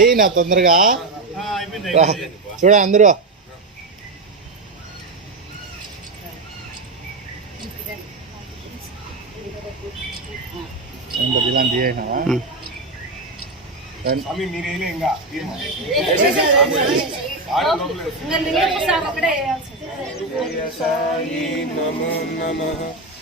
ఏయ్ నా తొందరగా. చూడ అందరూ. ఇలాంటి చేసినావా? సాయి నమో నమ.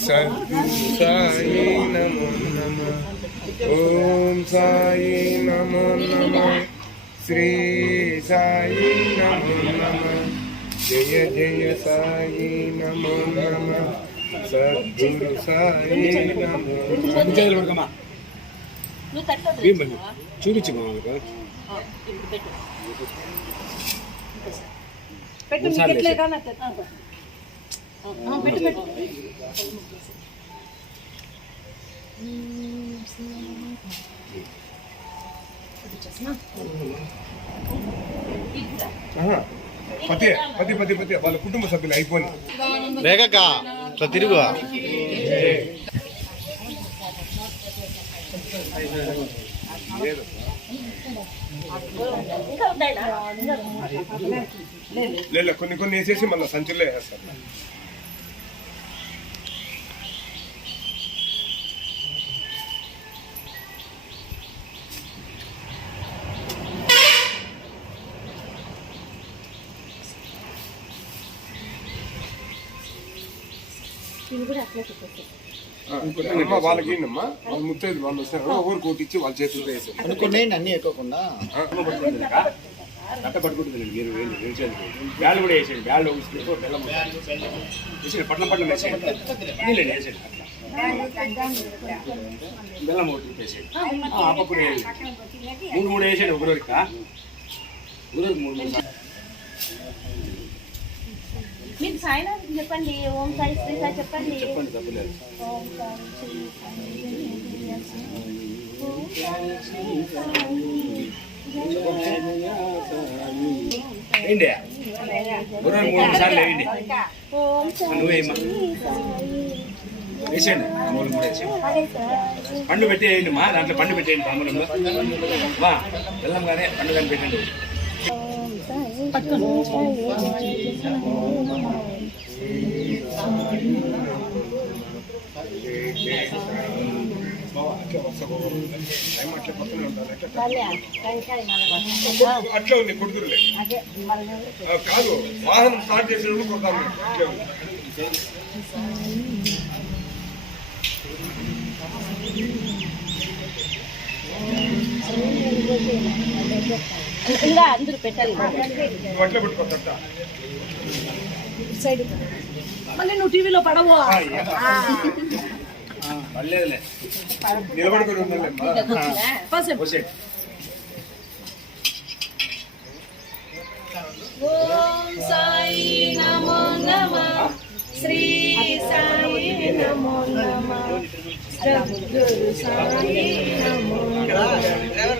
సద్గురు సాయి నమో నమ ఓం సాయి నమో నమ శ్రీ సాయి నమో నమ జయ జయ సాయి నమో నమ సద్గురు సాయి నమో చూపించు పెట్టు పెట్టు నీకు ఎట్లే కానీ అట్లా ఆ, పెట్టు పెట్టు. పతి పతి పతి పతి. వాళ్ళ కుటుంబ సభ్యులు అయిపోయి రేఖక్క ఇట్లా తిరుగు. లేదు కొన్ని కొన్ని వేసేసి మళ్ళీ సంచుల్లో వేస్తారు అమ్మ వాళ్ళకి అమ్మా వాళ్ళు ముత్తైదు వాళ్ళు వస్తారు. ఊరికి ఒకటి ఇచ్చి వాళ్ళ చేతులతో వేసారు అనుకునే అన్ని ఎక్కువకుండా కట్ట పట్టుకుంటుంది మీరు వేసేది బ్యాళ్ళు కూడా వేసేయండి బ్యాళ్ళు ఉసుకు బెల్లం వేసేయండి పట్లం పట్లం వేసేయండి. నీళ్ళండి వేసేయండి బెల్లం ఒకటి వేసేయండి. మూడు మూడు వేసేయండి ఒక రోజుకి ఒక రోజు మూడు మూడు సాయినాథ్ చెప్పండి ఓం సాయి శ్రీ సాయి చెప్పండి. ఓం సాయి శ్రీ సాయి సాయి. సాయి సాయి సాయి సాయి. వేసేయండి మూడు మూడు వేసేయండి. పండు పెట్టి వేయండి మా దాంట్లో పండు పెట్టేయండి తాంబూలంలో మా కానీ పండు కానీ పెట్టండి. సాయి అట్లా ఉంది కొడుతురులే కాదు వాహనం స్టార్ట్ చేసిన కొడతాను మేము. అట్లే ఉంది ఇంకా అందరూ పెట్టాలి. సైడ్ మళ్ళీ నువ్వు టీవీలో పడవు? ఓం సాయి నమో నమ. శ్రీ సాయి నమో నమ. సద్గురు సాయి నమో నమో.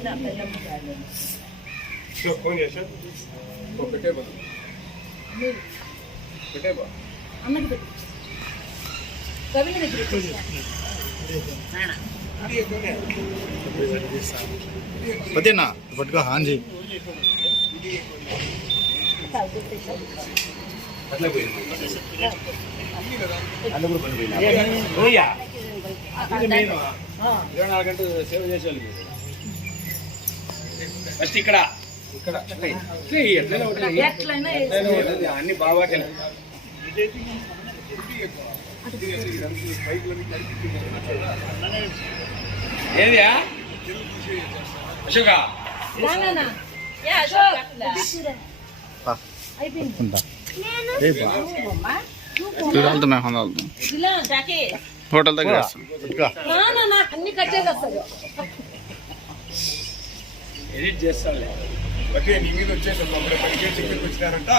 నమో ఓం సాయి ఇదిగో ఫోన్ చేసా ఓ, పెట్టే బా పెట్టే బా అన్నకి పెట్టు రవీణ దగ్గర పెట్టు. ఇది ఎక్కువనే. పదేనా? పట్టుకో హాంజీ. అట్లా పోయింది అట్లా కూడా పని పోయింది ఓయ్యా ఇది మెయిన్ ఇరవై నాలుగు గంటలు సేవ చేసేవాళ్ళు ఫస్ట్ ఇక్కడ ఇక్కడ అన్ని బాగా ఏదియా? అశోకా. హోటల్ దగ్గర ఎడిట్ చేస్తాను అంటే నీ మీద వచ్చేసాం. చెప్పి వచ్చినారంట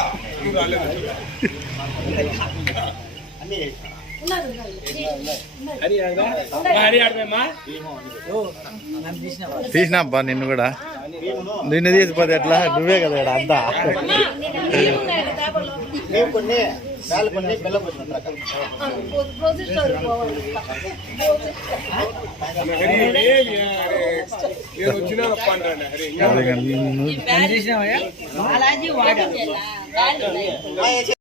నువ్వు రాలేదు. ఉన్నారు ఉన్నారు. హరి ఆడదా హరి ఆడదమ్మా తీసినా అబ్బా నిన్ను కూడా. నిన్ను తీసిపోతే ఎట్లా? నువ్వే కదా ఈడ అంతా. అమ్మా, నీళ్ళు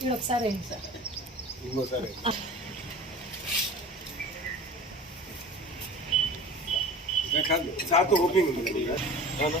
ఇది ఒకసారి వేయండి సార్ ఇంకోసారి సాతో ఓపెనింగ్ ఉంది రానా?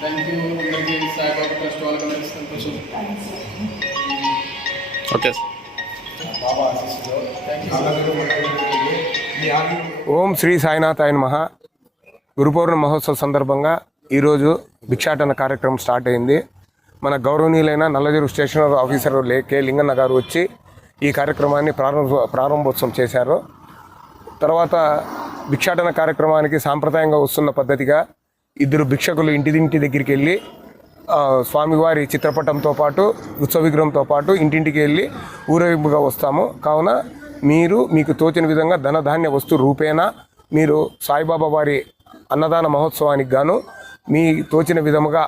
థ్యాంక్ యూ అందరికీ సాయిబాబా ట్రస్ట్ వాళ్ళకి సంతోషం ఓకే ఓం శ్రీ సాయినాథాయ నమః. గురు పౌర్ణమి మహోత్సవ సందర్భంగా ఈరోజు భిక్షాటన కార్యక్రమం స్టార్ట్ అయింది. మన గౌరవనీయులైన నల్లజరు స్టేషన్ ఆఫీసర్ లే కె లింగన్న గారు వచ్చి ఈ కార్యక్రమాన్ని ప్రారంభ ప్రారంభోత్సవం చేశారు. తర్వాత భిక్షాటన కార్యక్రమానికి సాంప్రదాయంగా వస్తున్న పద్ధతిగా ఇద్దరు భిక్షకులు ఇంటింటి దగ్గరికి వెళ్ళి స్వామివారి చిత్రపటంతో పాటు ఉత్సవ విగ్రహంతో పాటు ఇంటింటికి వెళ్ళి ఊరేగింపుగా వస్తాము. కావున మీరు మీకు తోచిన విధంగా ధనధాన్య వస్తు రూపేణ మీరు సాయిబాబా వారి అన్నదాన మహోత్సవానికి గాను మీ తోచిన విధముగా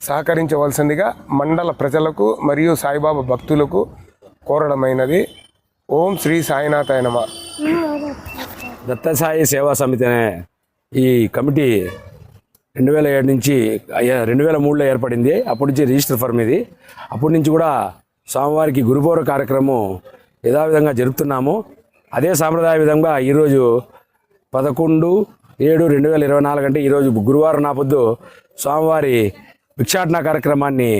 సహకరించవలసిందిగా మండల ప్రజలకు మరియు సాయిబాబా భక్తులకు కోరడమైనది. ఓం శ్రీ సాయినాథాయ నమ. దత్తసాయి సేవా సమితి అనే ఈ కమిటీ రెండు వేల ఏడు నుంచి రెండు వేల మూడులో ఏర్పడింది. అప్పటి నుంచి రిజిస్టర్ ఫర్మ్ ఇది. అప్పటి నుంచి కూడా స్వామివారికి గురుపౌర కార్యక్రమం యథావిధంగా జరుపుతున్నాము. అదే సాంప్రదాయ విధంగా ఈరోజు పదకొండు ఏడు రెండు వేల ఇరవై నాలుగు అంటే ఈరోజు గురువారం నా పొద్దు స్వామివారి భిక్షాటన కార్యక్రమాన్ని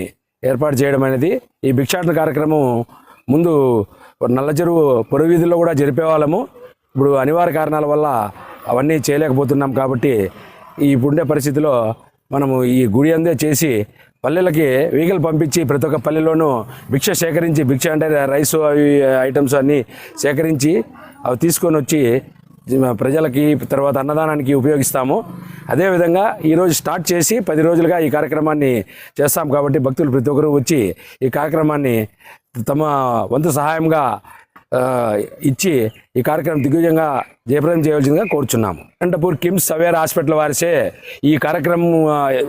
ఏర్పాటు చేయడం అనేది. ఈ భిక్షాటన కార్యక్రమం ముందు నల్ల చెరువు పొరుగు కూడా జరిపేవాళ్ళము. ఇప్పుడు అనివార్య కారణాల వల్ల అవన్నీ చేయలేకపోతున్నాం కాబట్టి ఇప్పుడుండే పరిస్థితిలో మనము ఈ గుడి అందే చేసి పల్లెలకి వెహికల్ పంపించి ప్రతి ఒక్క పల్లెలోనూ భిక్ష సేకరించి భిక్ష అంటే రైస్ అవి ఐటమ్స్ అన్నీ సేకరించి అవి తీసుకొని వచ్చి ప్రజలకి తర్వాత అన్నదానానికి ఉపయోగిస్తాము. అదేవిధంగా ఈరోజు స్టార్ట్ చేసి పది రోజులుగా ఈ కార్యక్రమాన్ని చేస్తాం కాబట్టి భక్తులు ప్రతి ఒక్కరూ వచ్చి ఈ కార్యక్రమాన్ని తమ వంతు సహాయంగా ఇచ్చి ఈ కార్యక్రమం దిగ్విజయంగా జయప్రదం చేయవలసిందిగా కోరుచున్నాము. అనంతపూర్ కిమ్స్ సవేర్ హాస్పిటల్ వారిసే ఈ కార్యక్రమం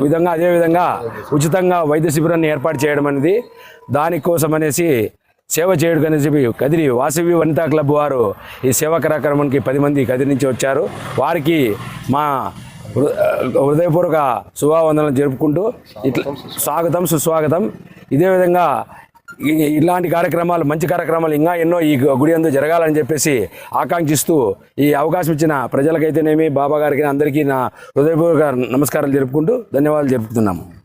విధంగా అదే విధంగా ఉచితంగా వైద్య శిబిరాన్ని ఏర్పాటు చేయడం అనేది దానికోసం అనేసి సేవ చేయడం అనేసి కదిరి వాసవి వనితా క్లబ్ వారు ఈ సేవా కార్యక్రమానికి పది మంది కదిరి నుంచి వచ్చారు. వారికి మా హృదయపూర్వక శుభావందనలు జరుపుకుంటూ ఇట్లా స్వాగతం సుస్వాగతం. ఇదే విధంగా ఇలాంటి కార్యక్రమాలు మంచి కార్యక్రమాలు ఇంకా ఎన్నో ఈ గుడి అందు జరగాలని చెప్పేసి ఆకాంక్షిస్తూ ఈ అవకాశం ఇచ్చిన ప్రజలకైతేనేమి బాబా గారికి అందరికీ నా హృదయపూర్వక నమస్కారాలు జరుపుకుంటూ ధన్యవాదాలు జరుపుతున్నాము.